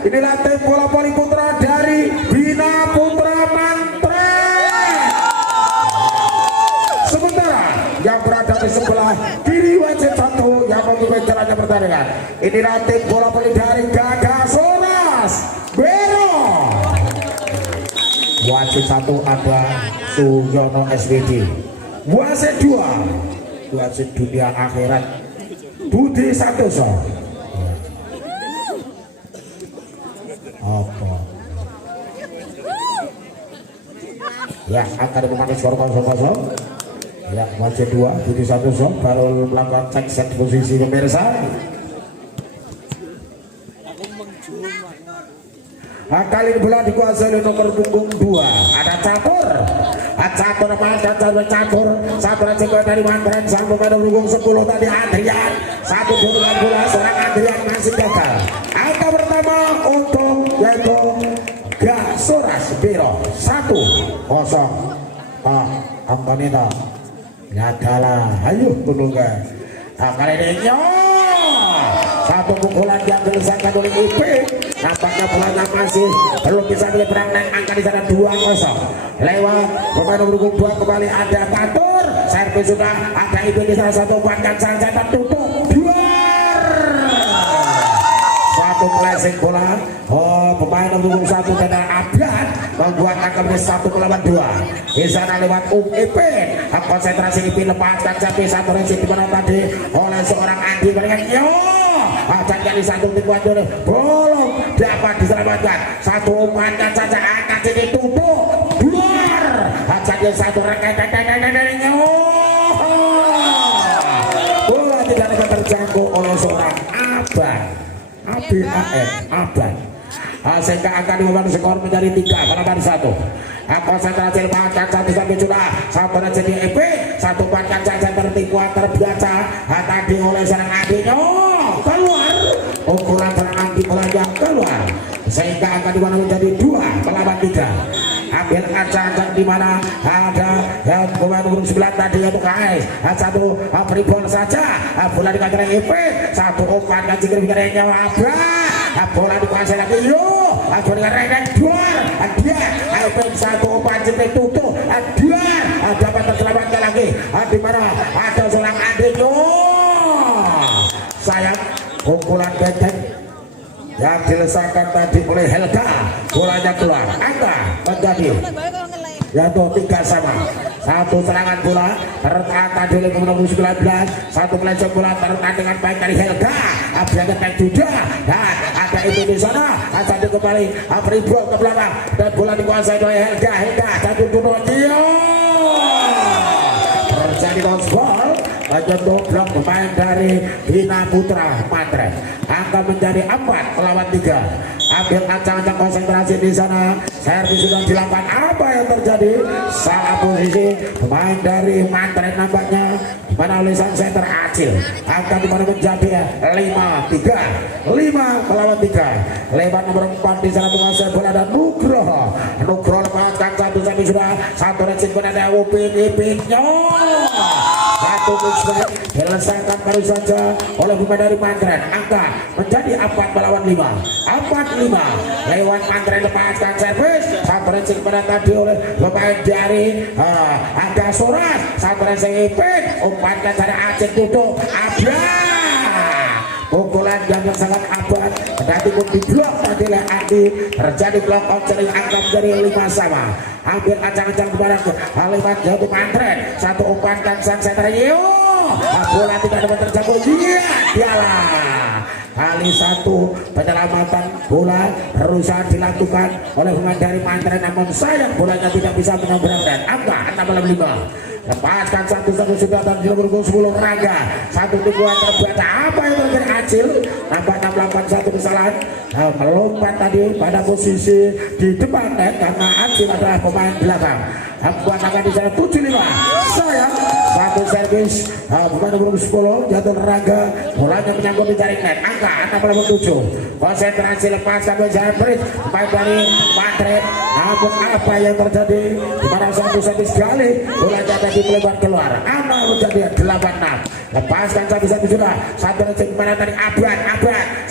Inilah tim bola voli putra dari Bina Putra Mantren. Sementara yang berada di sebelah kiri wasit satu yang memimpin jalannya pertandingan. Inilah tim bola voli dari Gagasoras Bero. Wasit satu ada Suyono SWD. Wasit dua, wasit dunia akhirat Budi Santoso. Apa? Ya, akan dimakan skor 0-0. Ya, wasit dua Budi Santoso baru melakukan cek set posisi pemirsa. Kali ini bola dikuasai oleh nomor punggung 2. Ada catur satu lagi dari Mantren sang pemain punggung 10 tadi Adrian. Satu dorongan bola seorang Adrian masih gagal. Angka pertama untuk yaitu Gasoras Biro 1-0. Antonino Nyadala, ayo penunggang. Kali ini satu pukulan yang diselesaikan oleh IP. Nampaknya bolanya masih belum bisa menyeberang dan angka di sana 2-0 lewat pemain nomor 2 kembali ada Katur. Servis sudah ada IP di salah satu umpankan sang cetak tutup duar. Satu flashing bola. Pemain nomor 1 dan Abad membuat angka menjadi 1-2 di sana lewat IP. Konsentrasi IP lepaskan sampai satu resip di mana tadi oleh seorang Andi dengan akan jadi satu tipuan dulu belum dapat diselamatkan. Satu umpankan saja akan jadi tutup luar. Jadi satu rekan bola tidak dapat terjangkau oleh seorang Abad. Sehingga akan diubah skor menjadi 3-1. Konsentrasi lepaskan satu sampai sudah satu jadi EP. Satu umpankan saja tertipuan terbiasa tadi oleh seorang Adinyo keluar. Ukuran serangan di bola yang keluar sehingga akan dibuat menjadi 2-3. Ambil kaca di mana ada yang pemain nomor 9 tadi yaitu KS. Satu free ball saja bola dikatakan IP. Satu umpan dan jika dikatakan Abah bola dikuasai lagi aku dengan Renen duar dia IP. Satu umpan jika tutup duar dapat terselamatkan lagi di mana ada seorang Adinyo. Sayang pukulan benteng yang dilesakan tadi oleh Helga, bolanya keluar. Angka menjadi yaitu 3-1. Satu serangan bola tertata oleh nomor 19. Satu pelencong bola tertata dengan baik dari Helga. Abiakan juga dan ada itu di sana. Satu kembali free ball ke belakang dan bola dikuasai oleh Helga. Satu tutup dia terjadi ball. Menyentuh blok pemain dari Bina Putra Mantren. Angka menjadi 4-3. Ambil ancang-ancang konsentrasi di sana. Servis sudah dilakukan. Apa yang terjadi? Salah posisi pemain dari Mantren nampaknya mana oleh sang center Acil. Angka dimana menjadi 5-3. 5-3. Lewat nomor 4 di sana menguasai bola dan Nugroho lepaskan satu sampai sudah satu resip ada Upin-Ipinnya. Satu musbah diselesaikan baru saja oleh pemain dari Mantren. Angka menjadi 4-5. 4-5 lewat Mantren lepaskan servis. Satu resik pada tadi oleh pemain dari ada Soras. Satu resik Ipin umpankan dari Aceh tutup pukulan yang sangat abad nanti pun diblok tadi oleh Andi. Terjadi blok out dari angka dari 5-5. Ambil ancang-ancang kepada lewat jauh Mantren. Satu umpankan sang center bola tidak dapat terjangkau. Dialah kali satu penyelamatan bola berusaha dilakukan oleh pemain dari Mantren, namun sayang bolanya tidak bisa menyeberangkan. Angka 6-5. Lepaskan satu sudah dan nomor 10 Rangga. Satu tipuan terbaca. Apa yang terjadi Acil? Nampaknya melakukan satu kesalahan melompat tadi pada posisi di depan net karena Acil adalah pemain belakang. Buat akan di sana 7-5. Sayang satu servis pemain nomor 10 jatuh Rangga. Bolanya menyangkut di jaring net. Angka 6-7. Konsentrasi lepaskan menjadi bridge pemain dari Mantren. Namun apa yang terjadi? Di mana satu servis sekali bola jatuh di melebar keluar. Amal menjadi 8-6. Lepaskan satu sudah. Satu resik mana tadi Abad.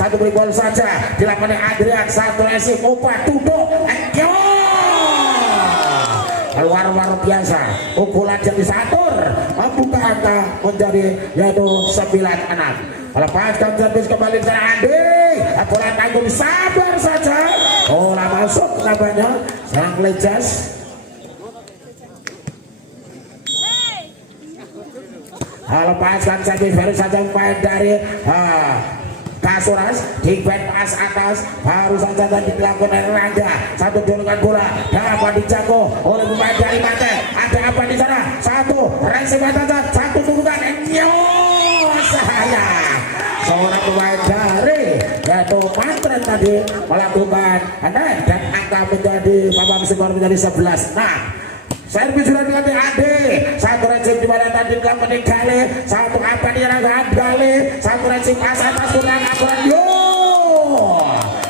satu beri bola saja dilakukan Adrian, satu resip umpan duduk luar biasa, pukulan yang disatur membuka angka menjadi yaitu 9-6. Melepaskan servis kembali dari Andi, bola tanggung sabar saja, bola masuk namanya sang Lejas. Lepaskan servis baru saja main dari Kasuras, defend pas atas baru saja tadi dilakukan oleh Rangga, satu dorongan bola dapat dijangkau oleh pemain dari Mate. Ada apa di sana? Satu resip atas, satu turunan saya seorang pemain dari yaitu Mantren tadi melakukan dan angka menjadi babak skor menjadi 11. Nah, servis sudah dilatih Ade, satu resip di mana tadi dilakukan Gale, satu apa di Rangga Gale, satu resip pas atas kurang akurat.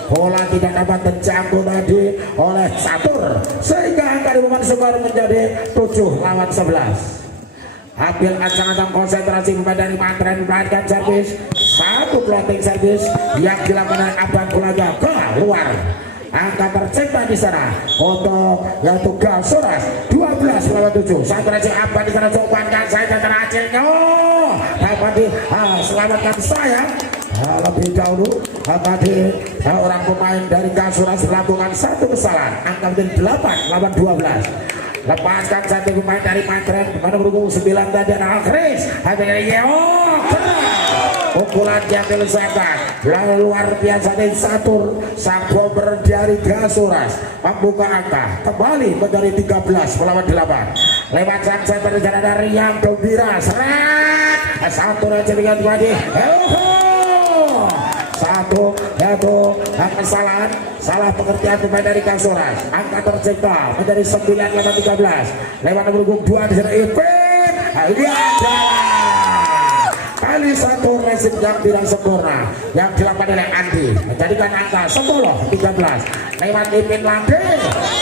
Bola tidak dapat terjangkau tadi oleh Catur sehingga angka di babak skor menjadi 7-11. Ambil ancang-ancang konsentrasi pemain dari Mantren melakukan servis, satu floating servis yang dilakukan oleh Abang Bulaga keluar. Angka tercipta di sana untuk yaitu Gasuras 12-7. Satu resip apa di sana cobakan saya dan hasilnya dapat diselamatkan saya lebih dahulu. Tadi orang pemain dari Gasuras melakukan satu kesalahan, angka menjadi 8-12. Lepaskan satu pemain dari Mantren kepada berhubung 9 tadi adalah Chris. Akhirnya pukulan yang diselesaikan lalu luar biasa dari Satur sang bomber dari Gasuras membuka angka kembali menjadi 13-8 lewat sang center dari yang gembira seret satu aja dengan tadi satu yaitu kesalahan salah pengertian pemain dari Gasuras. Angka tercipta menjadi 9-13 lewat berhubung 2 di sana Ipin. Ini adalah kali satu resip yang tidak sempurna yang dilakukan oleh Andi menjadikan angka 10-13 lewat Ipin lagi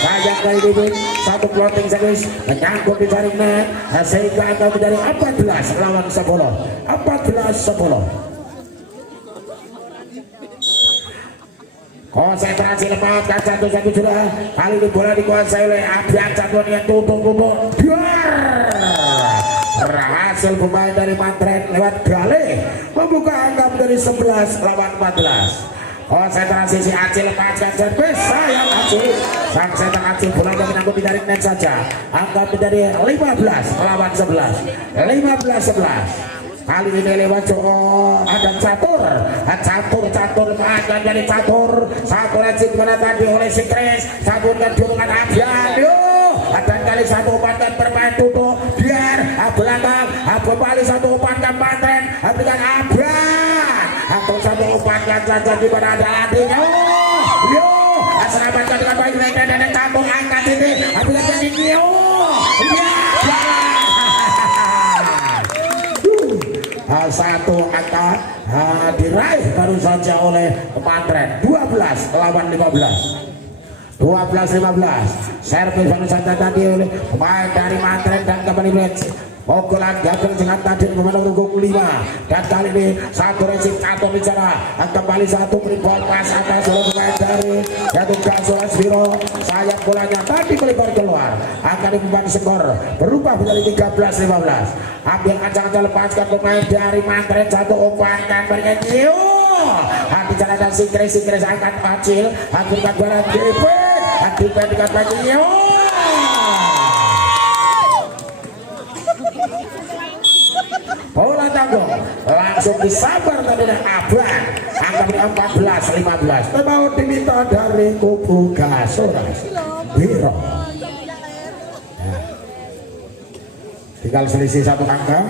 banyak kali Ipin satu floating service menyangkut di jaring net sehingga angka menjadi 14-10. Konsentrasi lepaskan satu sudah kali ini bola dikuasai oleh Abian Catur yang tutup berhasil pemain dari Mantren lewat Gale membuka angka menjadi 11-14. Konsentrasi si Acil lepaskan servis sayang Acil sang center Acil bola yang menyangkut di jaring net saja angka menjadi 15-11 kali ini lewat ada Catur makan dari Catur satu resip mana tadi oleh si Chris satu dan dorongan Abian dan kali satu umpan bermain tutup biar belakang kembali satu umpan Mantren dengan Abian atau satu umpan saja di mana ada adanya selamatkan dengan baik dan tampung angkat ini Abian jadi satu angka diraih baru saja oleh Mantren 12-15 servis baru saja tadi oleh pemain dari Mantren dan kembali pukulan gagal dengan tadi memandang runggung 5 dan kali ini satu resip Catur bicara kembali satu beri bola pas atas oleh pemain dari yaitu Gasuras Biro sayap bolanya tadi melebar keluar akan dibuat skor berubah menjadi 13-15 ambil ancang-ancang lepaskan pemain dari Mantren satu umpan dan bernyanyi hati cara dan si Chris angkat Acil akhirnya barat DP dengan bernyanyi bola tanggung langsung disabar tadi oleh Abang angka 14-15 mau diminta dari kubu Gasuras Biro tinggal selisih satu angka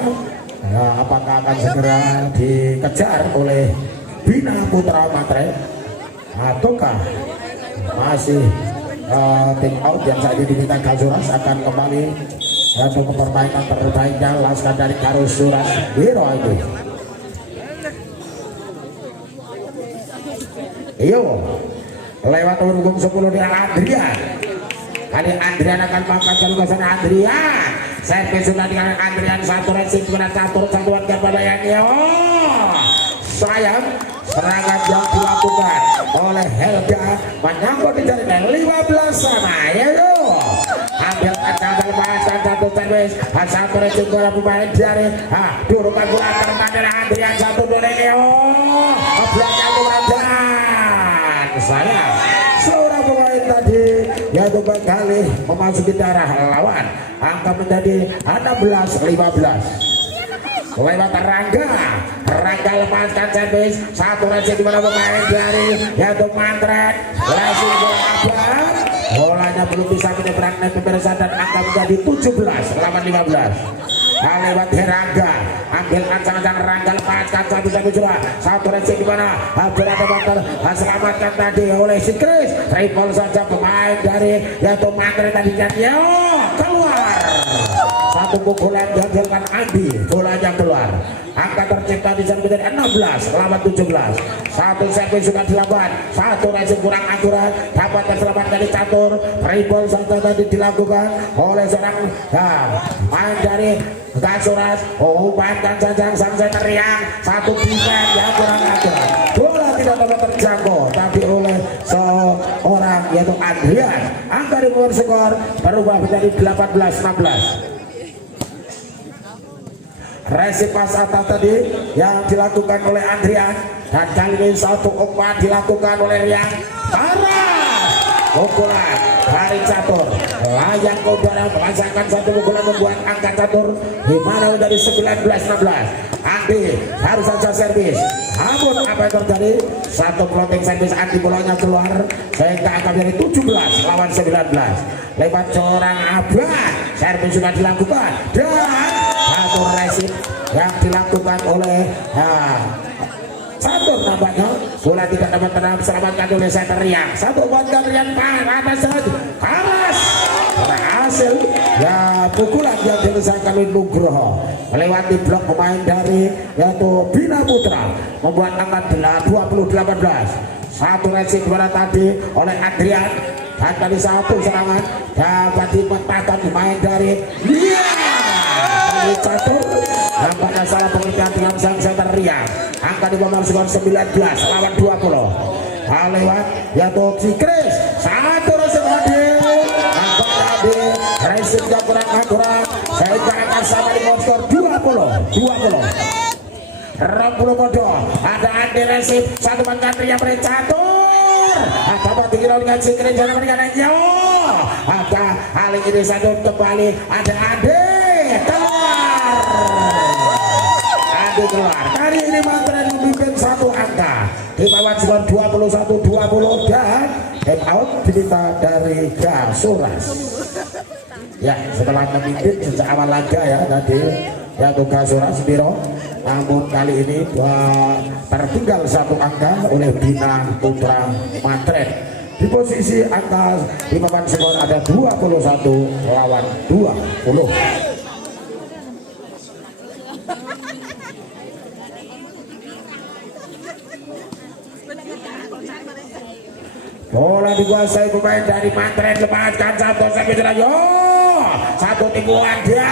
apakah akan segera dikejar oleh Bina Putra Mantren ataukah masih tim out yang saat ini diminta Gasuras akan kembali untuk permainan terbaiknya Laskar dari Gasuras Biro itu. Iyo lewat urung 10 dengan Adrian kali Adrian akan makan jalur ke sana Adrian servis sudah dengan Adrian satu resip kepada Catur satuan kepada yang sayang serangan yang dilakukan oleh Helga menyambut di jaringan 15 sama ya yuk ambil kacang terlepaskan satu servis satu rejim bola pemain dari durukan bola terpandang Andrian satu boleh belakang dan sayang seorang pemain tadi yaitu kembali memasuki darah lawan angka menjadi 16-15 lewat Rangga lepaskan servis satu rejim di mana pemain dari yaitu Mantret langsung bola abang bolanya belum bisa menyeberang pemirsa dan angka menjadi 17-15 lewat Rangga ambil ancang-ancang Rangga lepaskan satu curah satu rejim di mana berada bakal selamatkan tadi oleh si Chris triple saja pemain dari yaitu Mantret tadi keluar satu pukulan dihasilkan Andi bolanya keluar angka tercipta di servis 16-17 satu servis sudah dilakukan satu rejim kurang akurat dapat terselamat dari catur triple saja tadi dilakukan oleh seorang main dari Kasuras umpankan saja sang center yang satu defense yang kurang akurat bola tidak dapat terjangkau tapi oleh seorang yaitu Adrian angka di luar skor berubah menjadi 18-16 resip pas atas tadi yang dilakukan oleh Andrian dan kali ini satu umpan dilakukan oleh Rian Taras pukulan dari catur layang ke udara merasakan satu pukulan membuat angka catur di mana dari 19-16 Andi harus saja servis namun apa yang terjadi satu floating servis Andi bolanya keluar sehingga angka menjadi 17-19 lewat seorang Abang servis sudah dilakukan dan satu resip yang dilakukan oleh Catur nampaknya bola tidak dapat terselamatkan oleh center Rian satu umpan Rian atas Karas berhasil ya pukulan yang diselesaikan oleh Nugroho melewati blok pemain dari yaitu Bina Putra membuat angka 20-18 satu resip bola tadi oleh Adrian dan kali satu serangan dapat dipatahkan pemain dari Catur nampaknya salah pengertian dengan sang center Rian angka di bawah skor 19-20 lewat yaitu si Chris satu resip hadir angka tadi resip yang kurang akurat sehingga akan sama di bawah skor 20 Bodo ada Andi resip satu mantan Rian Catur dapat dikira dengan si Chris jangan berikan aja ada hal ini satu kembali ada Andi keluar kali ini Mantren membimbing satu angka di bawah skor 21-20 dan head out diminta dari Kasuras ya setelah memimpin sejak awal laga ya tadi yaitu Kasuras Biro namun kali ini tertinggal satu angka oleh Bina Putra Mantren di posisi angka di papan skor ada 21-20 bola dikuasai pemain dari Mantren lepaskan satu servis yo satu tipuan dia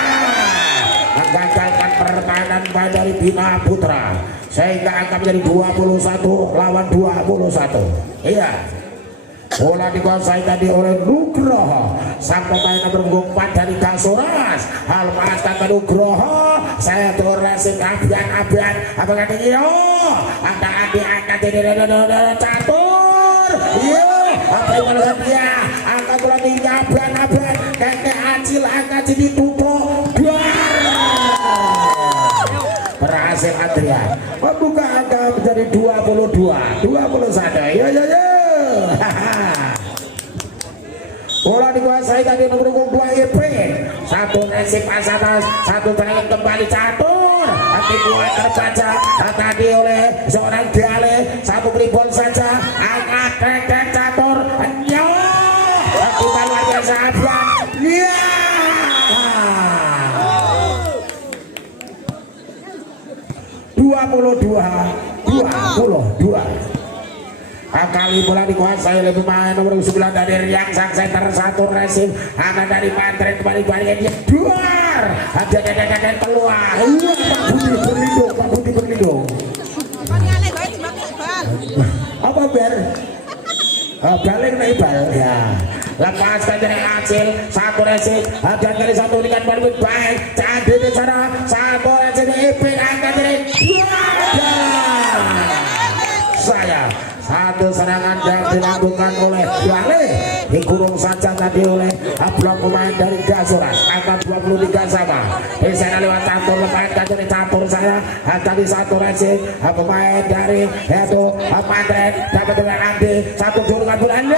menggagalkan pertahanan pemain dari Bina Putra sehingga angka menjadi 21-21 iya bola dikuasai tadi oleh Nugroho sang pemain nomor 4 dari Kasuras hal lepaskan ke Nugroho saya tuh racing Abian apakah ini yo ada Andi angkat catur iya apa yang melakukan dia angkat bola tinggi Abian kakek Acil angkat jadi tutup berhasil Adrian membuka angka menjadi 22-21 yo bola dikuasai tadi nomor 2 IP satu resip pas atas satu jalan kembali catur hati buat terbaca tadi oleh seorang Diale satu tribol saja angkat kekek catur nyawa hati luar biasa Abian iya 22-22 kali bola dikuasai oleh pemain nomor 9 dari Riang sang center satu resip anak dari Mantren kembali dia duar ada keluar Pak Budi berlindung balik Ibal ya. Lepaskan dari Acil, satu resi dan dari satu dengan balik baik. Candi di sana, satu resi Ipin angkat dari saya. Satu serangan yang dilakukan oleh Wale dikurung saja tadi oleh blok pemain dari Gasuras. Angka 23 sama di sana lewat catur lepaskan dari catur saya tadi satu resi pemain dari yaitu Pantren dapat dengan Andi satu jurungan bulan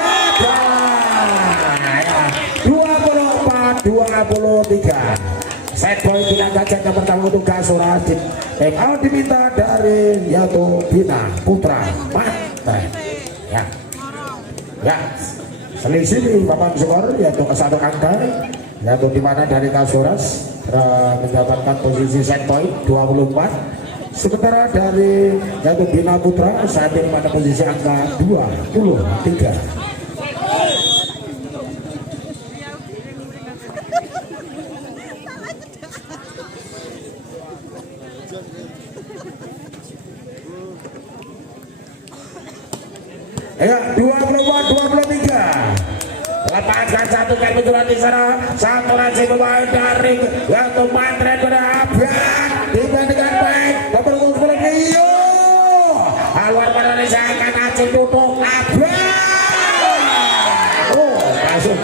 24-23 set point tidak gajah yang pertama untuk Gasuras diminta dari yaitu Bina Putra Pantren ya selisih di papan skor yaitu ke satu angka yaitu dimana dari Gasuras mendapatkan posisi set point 24 sementara dari yaitu Bina Putra saat ini pada posisi angka 23. Ya 24-23 lepaskan satu kali benturan di sana satu lagi pemain dari yaitu Pantren berabad dibandingkan baik berpunggung seperti iyo luar pada akan Acil tutup abad langsung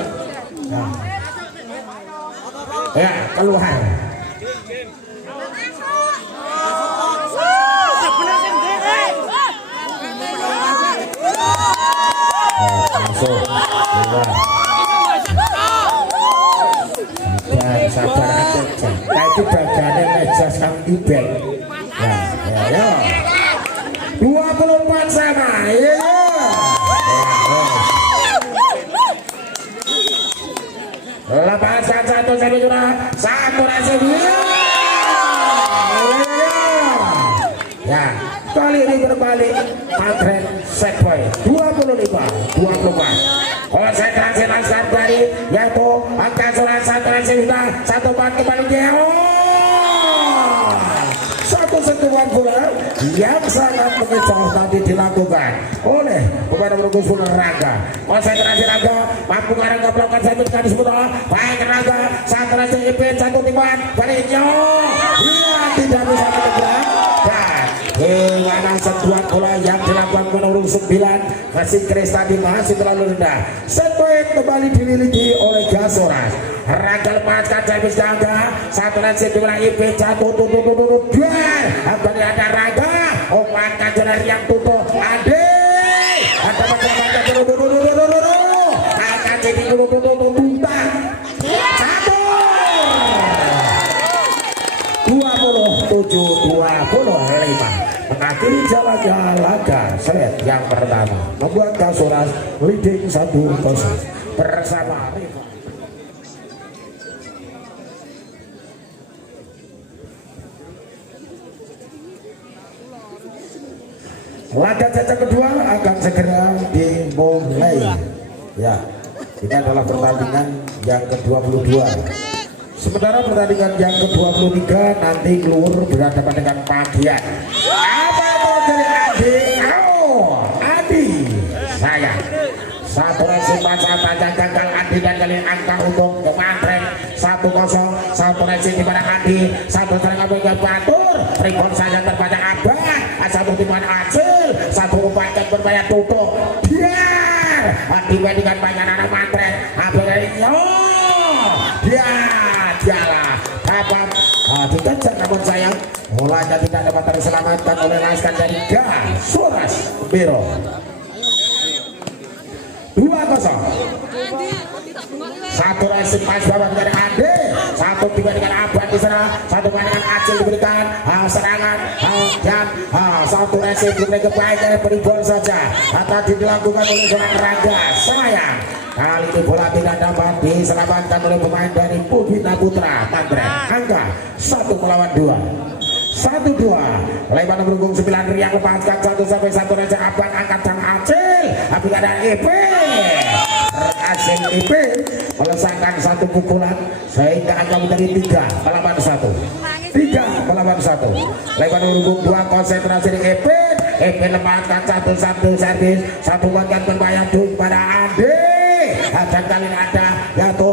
ya keluar dan sabar aja itu bagiannya meja sang ibek ya 24 sama ya lepaskan satu sampai jurnal satu resi ya kali ini berbalik Pantren set point 25-24 konsentrasi laskar dari yaitu angka surat satu resi satu ban kembali satu sentuhan bola yang sangat mengecoh tadi dilakukan oleh pemain nomor 10 Rangga. Konsentrasi Rangga mampu Rangga melakukan satu kali sebuah baik Rangga satu resi Ipin satu timan baliknya tidak bisa mengejar dan sentuhan bola yang dilakukan menurut 9 masih Kris tadi masih terlalu rendah. Set point kembali dimiliki oleh Gasuras. Rangga lepaskan servis Rangga satu resi dua IP satu tutup biar kembali ada Rangga umpankan jalan yang tutup Ade ada macam-macam akan jadi tutup tuntang 27-25 mengakhiri jalannya laga set yang pertama membuat Gasuras leading 1-0 bersama Riva. Laga caca kedua akan segera dimulai ya ini adalah pertandingan yang ke-22 sementara pertandingan yang ke-23 nanti keluar berhadapan dengan Pagian. Apa itu dari Adi? Adi saya satu resi pasang panjang gagal Adi dan kali angka untuk Pantren 1-0 satu resi di mana Adi satu serangan ke Batur rebound saja terbanyak abad satu timan Acil satu umpan berbayar tutup biar dibandingkan banyak anak Pantren akhirnya dialah kapan dikejar namun sayang mulanya tidak dapat terselamatkan oleh laskar dari Gasuras Biro 2-0 satu resi pas bawah dari Ade satu dibandingkan Abad di sana satu bandingan Acil diberikan serangan dan satu resi diberi kebaikan beri gol saja tadi dilakukan oleh seorang Rangga sayang kali ini bola tidak dapat diselamatkan oleh pemain dari Bina Putra Pantren angka 1-2 1-2 lebar berhubung 9 Riang lepaskan 1 sampai 1 Raja Abad angkat sang Acil tapi ada EP Acil EP melesakkan satu pukulan sehingga angka menjadi 3-1 lebar berhubung 2 konsentrasi di EP lepaskan satu servis, satu bagian berbayar pada Ade. Dan kali ini ada yaitu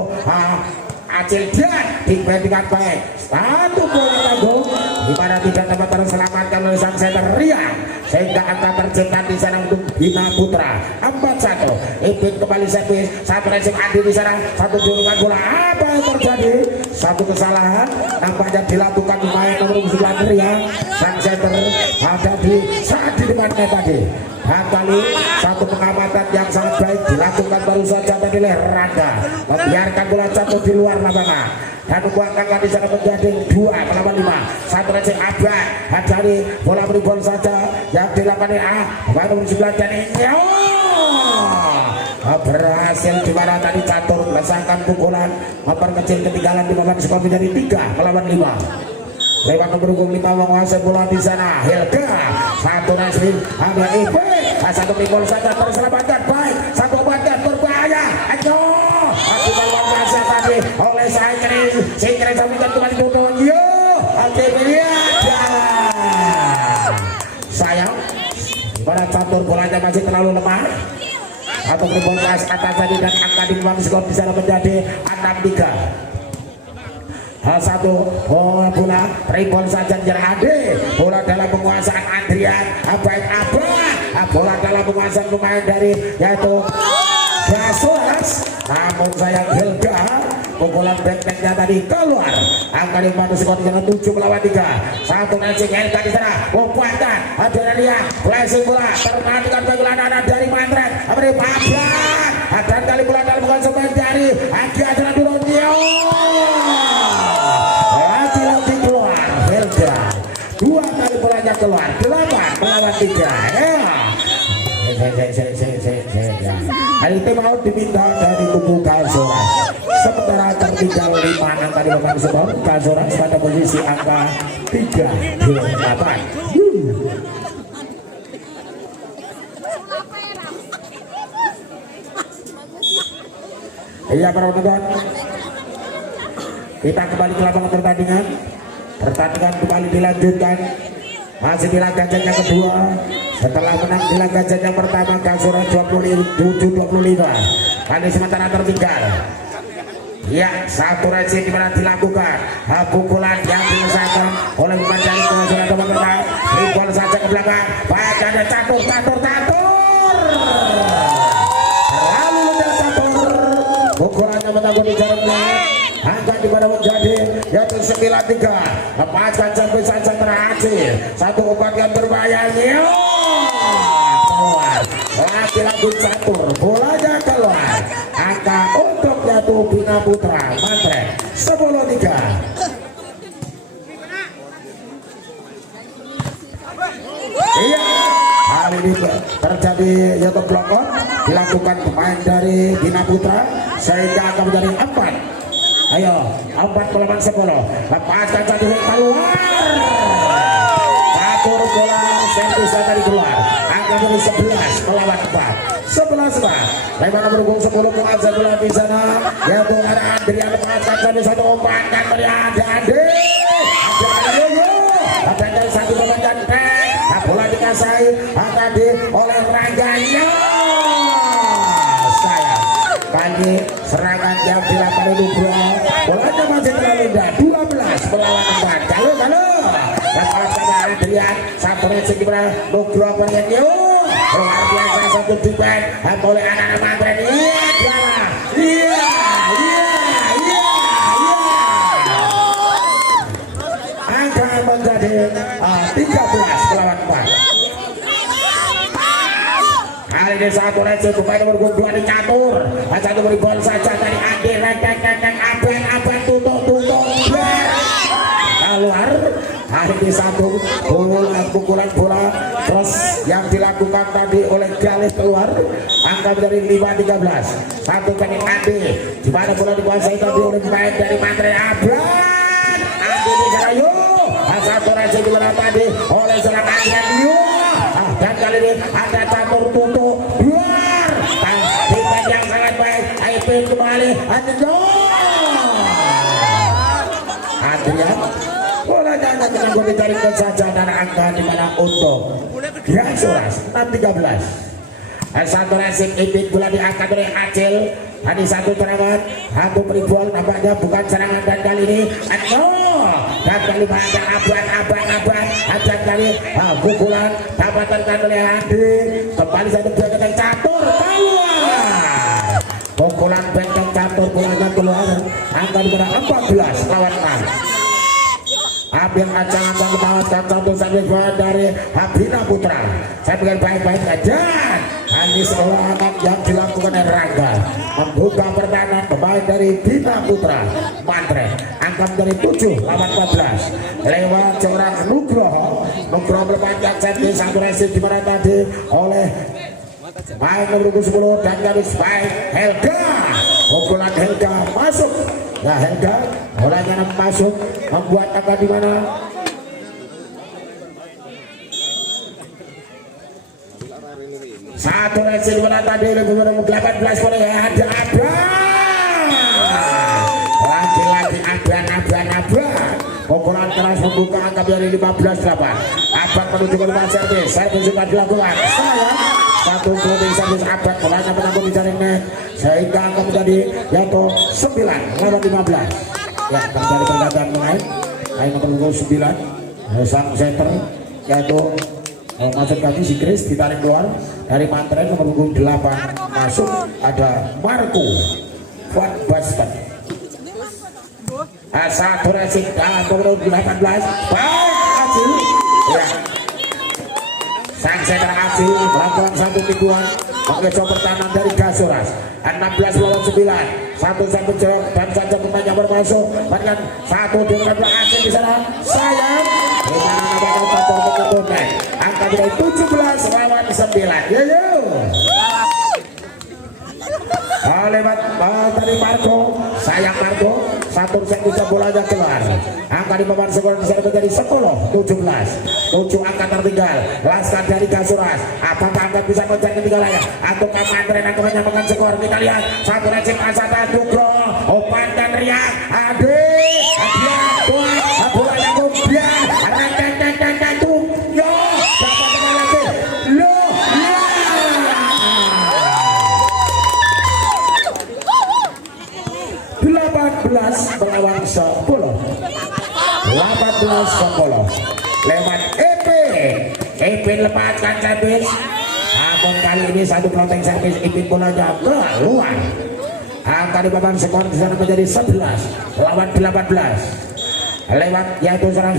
Acil Dian dibandingkan baik satu bola tanggung di mana tidak dapat terselamatkan oleh sang center Rian sehingga akan tercetak di sana untuk Bina Putra 4-1. Ipin kembali servis, satu racing Adi di sana, satu jurungan bola. Apa yang terjadi? Satu kesalahan nampaknya dilakukan pemain nomor 9 Rian. Sang center ada di saat di depannya tadi. Dan kali satu pengamatan yang sangat baik dilakukan baru saja tadi oleh Rangga, membiarkan bola jatuh di luar lapangan dan membuangkan di sana menjadi 2 melawan 5. Satu racing Abad dari bola beribon saja yang dilakukan pemain nomor 9 dan berhasil di mana tadi catur melesakan pukulan memperkecil ketinggalan di papan skor menjadi 3 melawan 5. Lewat nomor 5 menguasai bola di sana. Helga satu racing ada Ibe satu pingpong saja terselamatkan baik satu obatkan berbahaya. Ayo masih melawan masa tadi oleh Singkring sampaikan kembali Dodo. Yo akhirnya sayang pada catur bolanya masih terlalu lemah atau berbongkas atas tadi dan angka di papan skor bisa menjadi 6-3. Satu bola rebound saja Ade, bola dalam penguasaan Adrian baik bola dalam penguasaan pemain dari yaitu Basuras, namun sayang Helga pukulan backnya tadi keluar. Angka di papan skor 7 melawan 3. Satu racing Helga di sana membuatkan ada dia flashing bola termatikan bagaimana dari Mantret beri papan dan kali bola dalam penguasaan pemain dari Agi Adrian Duronio. Dua kali bolanya keluar 8 melawan 3 ya. Hal itu mau diminta dari kubu Kalsoras. Sementara tertinggal 5 angka di papan skor. Kalsoras pada posisi angka 38. Iya para penonton, kita kembali ke lapangan pertandingan. Pertandingan kembali dilanjutkan masih di laga yang kedua setelah menang di laga yang pertama Kalsura 27-25. Kali sementara tertinggal ya satu racing dimana dilakukan pukulan yang diselesaikan oleh pemain dari Kalsura nomor 6 ribol saja ke belakang baik ada catur lalu ada catur pukulannya menanggung di jarak angka di mana menjadi yaitu 9-3. Lepaskan sampai saja terakhir satu obat yang berbahaya keluar lagi catur bolanya keluar angka untuk yaitu Bina Putra Mantret 10-3. Iya hal ini terjadi yaitu blokon dilakukan pemain dari Bina Putra sehingga akan menjadi 4. Ayo 4 melawan 10. Lepaskan satu keluar satu bola servis dari keluar angka dari 11 melawan 4 11. Lewat nomor 10 menguasai bola di sana yaitu ada Adrian lepaskan satu umpan dan ada Ade dari satu pemain ganteng bola dikasih tadi oleh Rangganya. Sayang kali serangan yang dilakukan Nugroho bolanya masih terlalu indah 12 melawan 4. Kalau lepaskan Adrian satu racing gimana Nugroho pengen luar biasa satu defend oleh anak-anak Mantret. Iya angka menjadi 13 melawan 4. Kali ini satu racing pemain nomor 2 dicatur satu beribon saja dari Andi renteng Aben tutup keluar. Kali ini satu pukulan bola terus yang dilakukan tadi oleh Galih keluar angka dari 5-13. Satu kali Andi di mana bola dikuasai tadi oleh pemain dari Mantret Aben Andi di sana satu racing di mana tadi oleh serangan Andi dan kali ini ada catur tutup luar defense yang sangat baik. Aipin kembali Adrian bolanya hanya kena menunggu dicarikan saja dan angka di mana untuk Gasuras 6-13. Satu racing Ipin bola diangkat oleh Acil. Tadi satu serangan, satu peribuan nampaknya bukan serangan dan kali ini dan kali ada abang ajan kali pukulan dapat terkait oleh Andi. Kembali satu dua keteng catur keluar, pukulan benteng catur bolanya keluar. Angka di mana 14 lawan 6. Ambil acara mengetahukan satu sampai dua dari Habina Putra. Saya pikir baik-baik aja. Ini serangan yang dilakukan oleh Rangga membuka pertahanan pemain dari Bina Putra Mantre. Angka dari 7 lawan 14 lewat seorang Nugroho melepaskan set di satu resip dimana tadi oleh main nomor 10 dan garis baik Helga. Pukulan Helga masuk. Ya Helga bolanya masuk membuat angka di mana satu racing di mana tadi nomor 18 boleh ada lagi-lagi ada pukulan keras membuka angka dari 15-8. Abad menuju ke depan servis sudah dilakukan satu clothing service Abad bolanya penanggung di jaring net sehingga angka menjadi yaitu 9 lawan 15. Ya terjadi pergantian pemain nomor 9 sang center yaitu masuk kaki si Chris ditarik keluar dari Mantre. Nomor 8 masuk ada Marco Van Basten. Satu racing dan nomor 18 baik Acil ya sang center Acil melakukan satu tiduan mengecoh pertahanan dari Gasuras 16 lawan 9. Satu jawab dan saja pemain yang bermasuk bahkan satu dengan Acil di sana sayang angka dari 17 lawan 9. Yo lewat dari Marco sayang Marco satu set bisa bolanya keluar. Angka di papan skor bisa menjadi 10-17. 7 angka tertinggal laskan dari Gasuras. Apakah angka bisa mengejar ketinggalannya atau Mantre yang menyamakan skor? Kita lihat satu racing Asata Dukro Opan dan Riak Ade bola yang gobian yo dapat sekali lagi lo 18 melawan 10 lewat Ipin lepaskan servis. Namun kali ini satu clothing servis Ipin bolanya keluar. Angka di papan skor di sana menjadi 11 lawan 18 lewat yaitu serang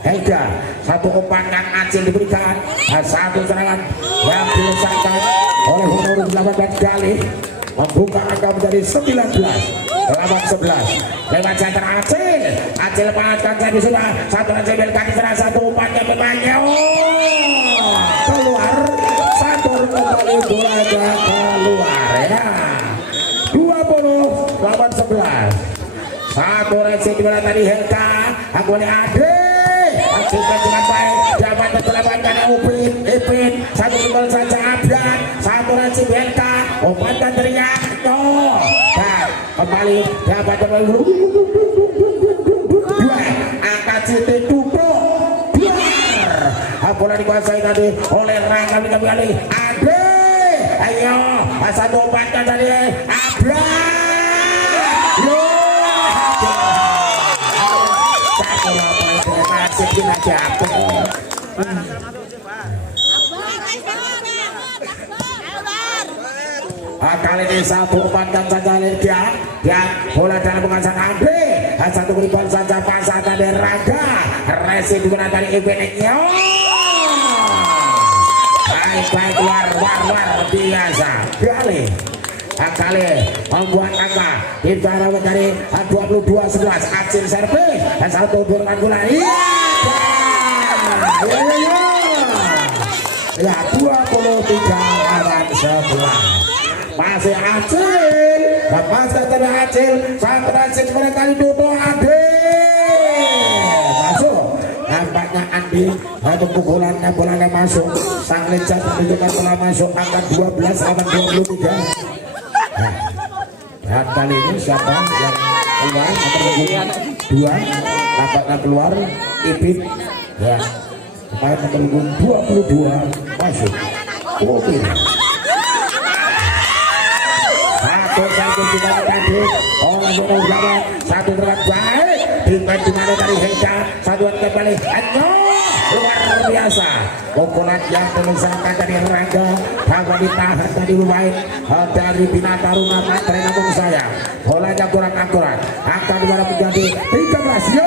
Helga. Satu umpan yang Acil diberikan, satu serangan yang diselesaikan oleh nomor 18 kali membuka angka menjadi 19 lawan 11 lewat center Acil lepaskan servis sudah satu Acil belkan serang satu umpannya pemainnya keluar satu kembali bolanya keluar ya 20 lawan 11. Satu racing dimana tadi Helga aku oleh Ade hasilkan dengan baik dapat terlakukan Ipin satu kembali saja Abdan satu racing Helga umpan teriak dan kembali dapat terlalu angka CT duduk bola dikuasai tadi oleh Rangga kembali Ade ayo satu umpan tadi Abdan kali ini satu umpankan saja dia bola dalam pengasan Ade satu rebound saja pasang dari Rangga racing digunakan dari Ipin baik luar biasa kali membuat angka Ibara dari 22-11 Acil servis satu bulan bulan ya 23 lawan 11 masih Acil lepaskan dari Acil satu racing mereka duduk Ade masuk nampaknya Andi untuk pukulannya bolanya masuk sang Lincah menunjukkan bola masuk angka 12 lawan 23. Dan kali ini siapa yang keluar nomor 2 nampaknya keluar Ipin ya pemain nomor 22 masuk oke satu servis di mana tadi oleh nomor 8 satu terbang baik di mana dari Heka satuan kembali luar biasa pukulan yang memisahkan dari Rangga bahwa ditahan tadi pemain dari Bina Taruna Matre namun saya bolanya kurang akurat angka di mana menjadi 13 yo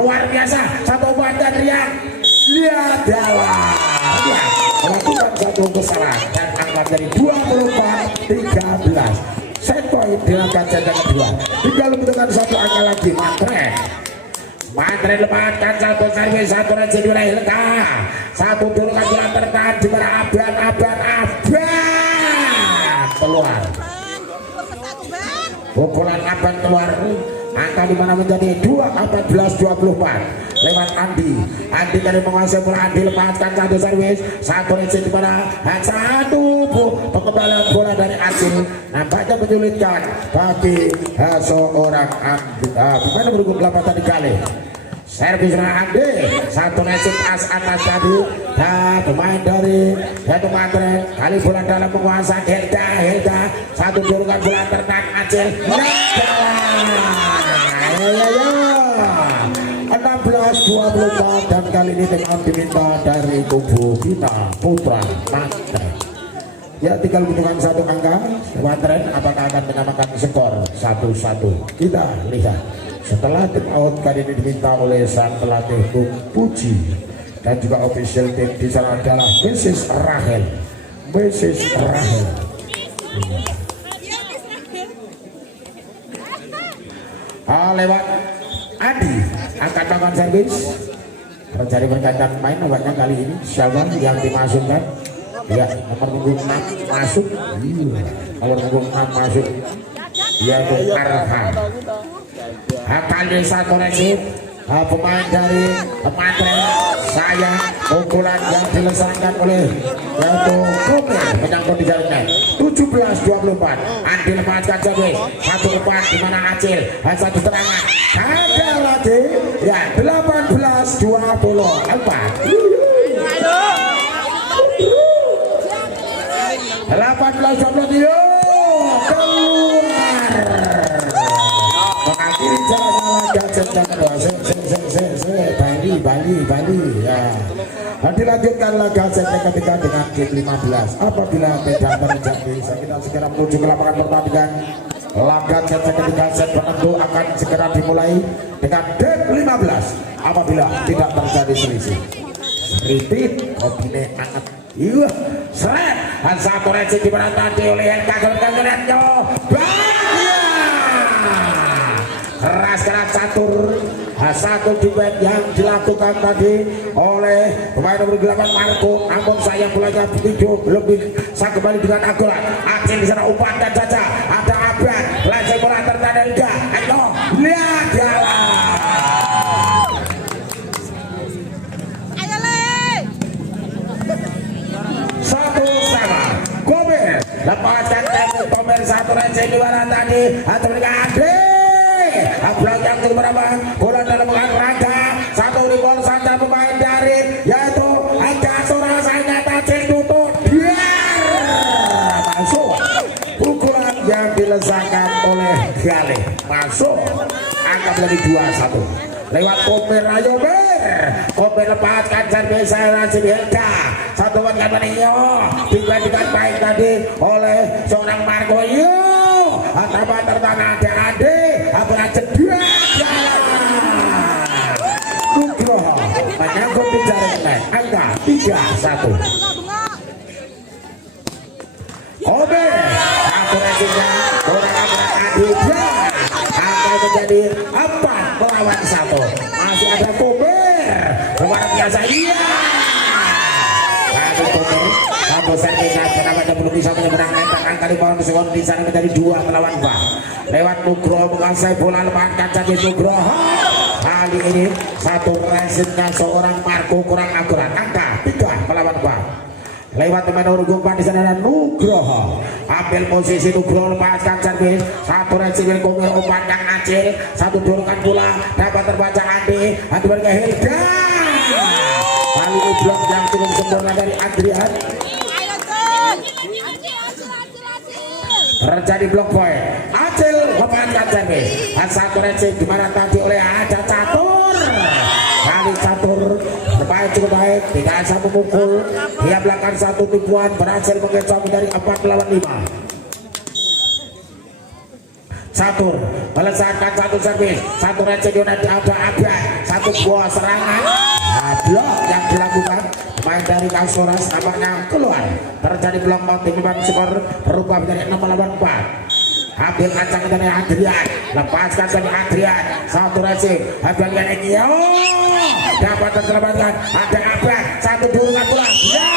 luar biasa satu umpan dan Rian lihat dalam ya melakukan satu kesalahan dan angka dari 24-13 set point dilakukan jaga kedua tinggal membutuhkan satu angka lagi Matre lepaskan satu servis satu raja di wilayah Leka satu turunkan bola tertahan di mana Aban keluar pukulan Aban keluar angka di mana menjadi 14-24 lewat Andi dari menguasai bola Andi lepaskan satu servis satu raja di mana satu pengembalian bola dari Acil nampaknya menyulitkan bagi seorang Andi bagaimana berikut 8 tadi kali servis Andi satu nasib atas tadi pemain dari Hetu Matre kali bola dalam menguasai Helda satu dorongan bola tertahan Acil 16-24 dan kali ini tim diminta dari kubu Bina Putra Matre ya tinggal butuhkan satu angka Matre apakah akan menyamakan skor 1-1 kita lihat setelah tim out kali ini diminta oleh sang pelatih Bung Puji dan juga official tim di sana adalah Mrs. Rahel lewat Adi akan melakukan servis terjadi pergantian main nampaknya kali ini siapa yang dimasukkan ya nomor punggung 6 masuk nomor punggung 6 masuk yaitu Arhan kali satu resip pemain dari Matre saya pukulan yang dilesakan oleh yaitu Kume menyangkut di jaringnya 17-24 Andi lepaskan servis satu umpan di mana Acil satu serangan gagal lagi ya 18-24 18-20 yo keluar mengakhiri jalan laga sedang Bali ya dilanjutkan laga set ketiga dengan game 15 apabila tidak terjadi kita segera menuju ke lapangan pertandingan laga set ketiga set penentu akan segera dimulai dengan game 15 apabila tidak terjadi selisih repeat opine anget iya seret satu reci diperan tadi oleh Elka kemudian keras catur satu duet yang dilakukan tadi oleh pemain nomor 8 Marco namun saya bolanya begitu lebih saya kembali dengan akurat Acil di sana umpan dan saja ada Aban lagi bola tertanda liga ayo lihat jalan satu sama Komer lepaskan tempo Komer satu reci di mana tadi atau dengan Ade Abrang yang berapa bola dalam Rangga satu rebound saja pemain dari yaitu Eka Surasanya Tacil tutup masuk pukulan yang dilesakan oleh Gale masuk angka menjadi 2-1 lewat Komer ayo Komer lepaskan servis saya Helga satu umpan digantikan baik tadi oleh seorang Marco apa tertanah ada apa cedera Nugroho menyangkut di jaringan angka 3-1 Obe satu resinya orang Aditya akan menjadi 4 melawan 1 masih ada Kober luar biasa iya satu servis kenapa belum bisa menyeberang kali pohon sekon di sana menjadi 2 melawan 4 lewat Nugroho menguasai bola lepaskan saja Nugroho kali ini satu resitnya seorang Marco kurang akurat angka 3 melawan 4 lewat pemain nomor 4 di sana ada Nugroho ambil posisi Nugroho lepaskan servis satu recehan kumil umpan yang acil satu dorongan bola dapat terbaca Andi berikan Hilda kali ini blok yang cukup sempurna dari Adrian terjadi blok point acil lepaskan servis satu recehan dimana tadi oleh ada catur kali catur bermain cukup baik tidak bisa memukul dia belakang satu tipuan berhasil mengecoh dari 4 lawan 5 satu melesatkan satu servis satu receh nanti ada abad satu buah serangan blok yang dilakukan main dari Kalsoras nampaknya keluar terjadi blok mounting memang skor berubah menjadi 6 lawan 4 ambil kacang dari Adrian lepaskan dari Adrian satu receh bagian ini dapat terselamatkan ada abad satu dorongan bola dia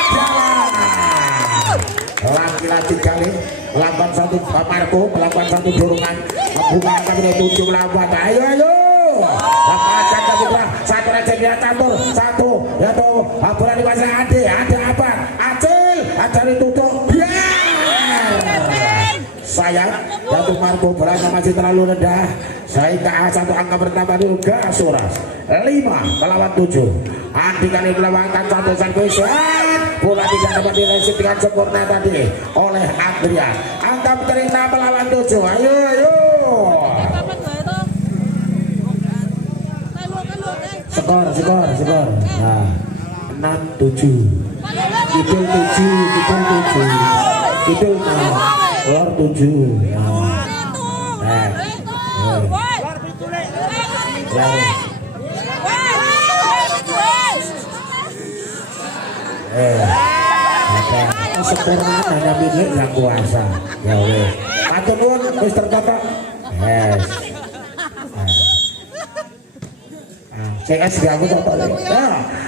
jalan laki-laki kali melakukan satu Marco melakukan satu dorongan membukakan dari 7 lawan ayo lepaskan satu bola satu receh dia catur satu yaitu bola di masa ada apa acil ada ditutup sayang jatuh Marco berasa masih terlalu rendah sehingga satu angka bertambah juga Suras 5 melawan 7 Andi kali melawankan satu servis bola tidak dapat diresip dengan sempurna tadi oleh Adrian angka menjadi 6 melawan 7 ayo skor nah 6-7 kidul 7 kidul keluar 7 sempurna hanya milik yang kuasa ya weh matur Mister Bapak CS gak aku contoh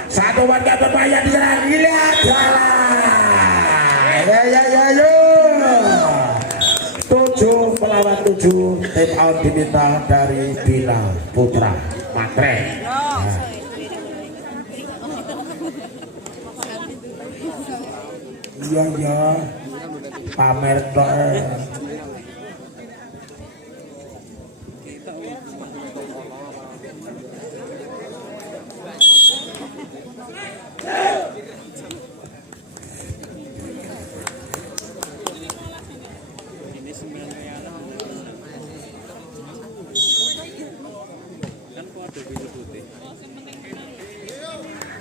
satu warga berbahaya diserang lihat jalan ya 7 melawan 7 tim out diminta dari Bina Putra Matre iya pamer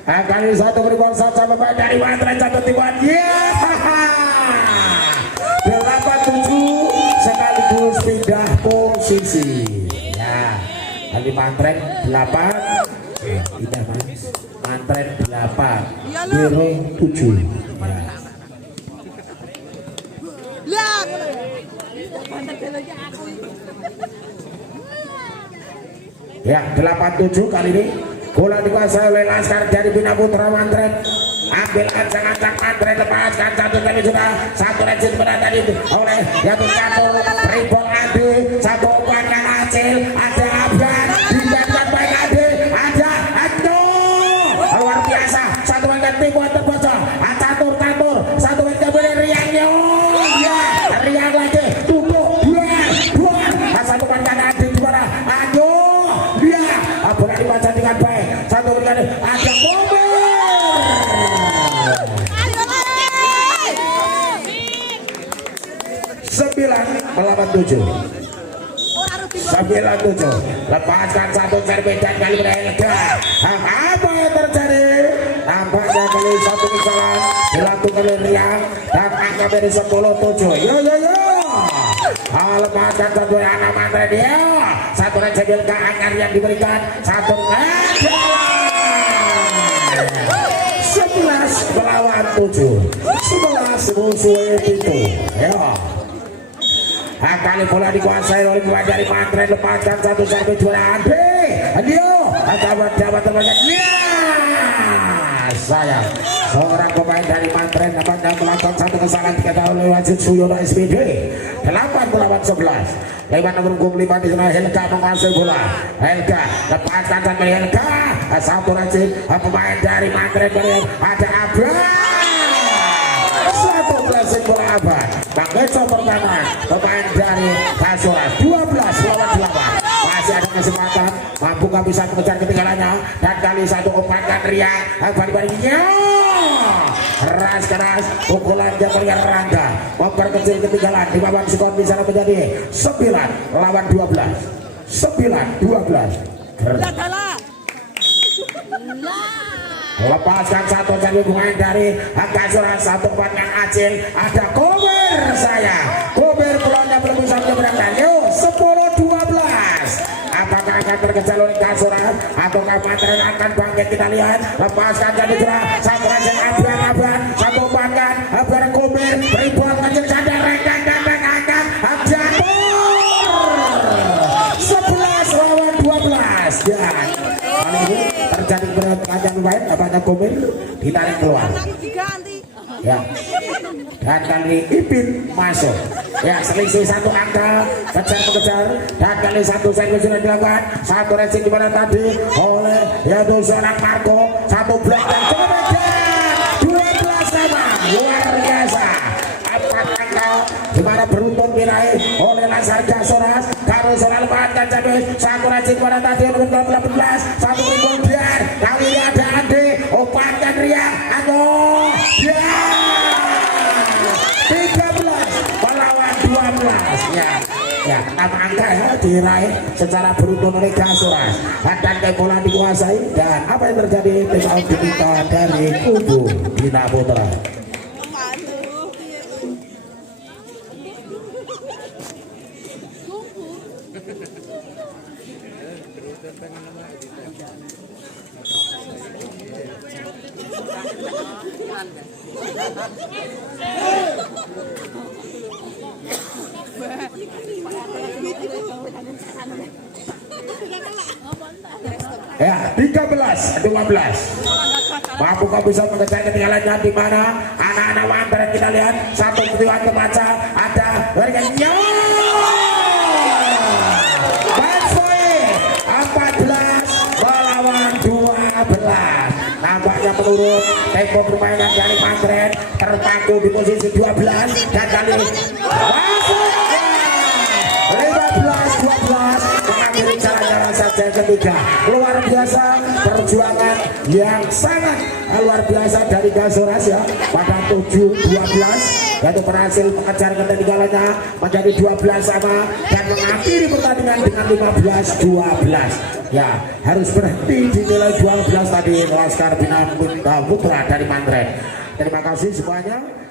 kali satu berikan saja pemain dari Matre satu timuan 8-7 sekaligus pindah posisi ya kali Matre 8 pindah Matre 8 Biro 7 ya 8-7 kali ini bola dikuasai oleh Laskar dari Bina Putra Mantren ambil ancang-ancang Mantren lepaskan satu kali sudah satu rejim pada tadi oleh Yaitu Catur Ribol Ade satu umpan yang hasil ada Abdan dijalankan baik Ade ada aduh luar biasa satu umpan timuan terbocor Catur satu umpan beri Riangnya ya Riang lagi tutup dua satu umpan Ade juara aduh dia bola dibaca dengan baik satu berikan ada mobil 9 melawan 7 9-7 lepaskan satu servis dan kali mereka apa yang terjadi nampaknya kali satu kesalahan dilakukan oleh Riang dan angka dari 10-7 yo lepaskan satu anak Matre dia satu rejim ke angka yang diberikan satu 11 melawan 7 11 musuh itu ya kali bola dikuasai oleh dua dari Matre lepaskan satu servis juara Adio dapat terbanyak sayang seorang pemain dari Matre dapat melakukan satu kesalahan diketahui oleh Wajid Suyono SPD 8 melawan 11 lewat nomor 5 di sana Helga menguasai bola Helga lepaskan sampai Helga satu rajin pemain dari Matre ada Abra satu 12 bola abad. Bang Beco pertama pemain dari Kasuras 12 lawan 8. Masih ada kesempatan, mampu nggak bisa mengejar ketinggalannya, dan kali satu umpankan Ria balik-baliknya keras pukulan Jatuhnya Rangga memperkecil ketinggalan di babak skor bisa menjadi 9 lawan 12. 9-12. Lepaskan satu dari pemain dari Kasuras, satu umpankan Acil, ada Kober saya Kober pelonnya belum bisa menyeberangkan. Yuk 10-12. Apakah akan terkejar oleh Kasuras ataukah Mantren akan bangkit? Kita lihat. Lepaskan jadi curah satu aja abang satu umpankan bareng Kober ribuan kecil sadar rekan angkat jatuh 11 lawan 12. Dan kali ini terjadi pertandingan main apakah Kober ditarik keluar ya, dan kali Ipin masuk ya, selisih satu angka kejar dan kali satu servis sudah dilakukan, satu racing dimana tadi oleh yaitu seorang Marco, satu blok dan kemudian 12 sama luar biasa. Empat angka dimana beruntun diraih oleh Lazar Kasuras. Karo soal lepaskan jadi satu racing dimana tadi untuk 18 satu kemudian kali ini ada Ade umpankan Ria aduh ya 13 melawan 12 ya. Ya, 6 angka ya diraih secara beruntun oleh Kasuras. Dan bola dikuasai, dan apa yang terjadi dengan diminta dari kubu Bina Putra. Ya, 13-12. Mampu kau bisa mengejar ketinggalannya di mana anak-anak Mantren. Kita lihat satu petiwan terbaca ada berikutnya 14 melawan 12. Nampaknya menurut tempo permainan dari Mantren terpaku di posisi 12 dan kali masuk 15-12 mengakhiri cara-cara saja ketiga. Luar biasa perjuangan yang sangat luar biasa dari Kasuras ya, pada 7-12 yaitu berhasil mengejar ketinggalannya menjadi 12 sama dan mengakhiri pertandingan dengan 15-12 ya. Harus berhenti di nilai 12 tadi Laskar Bina Putra dari Mantren. Terima kasih semuanya.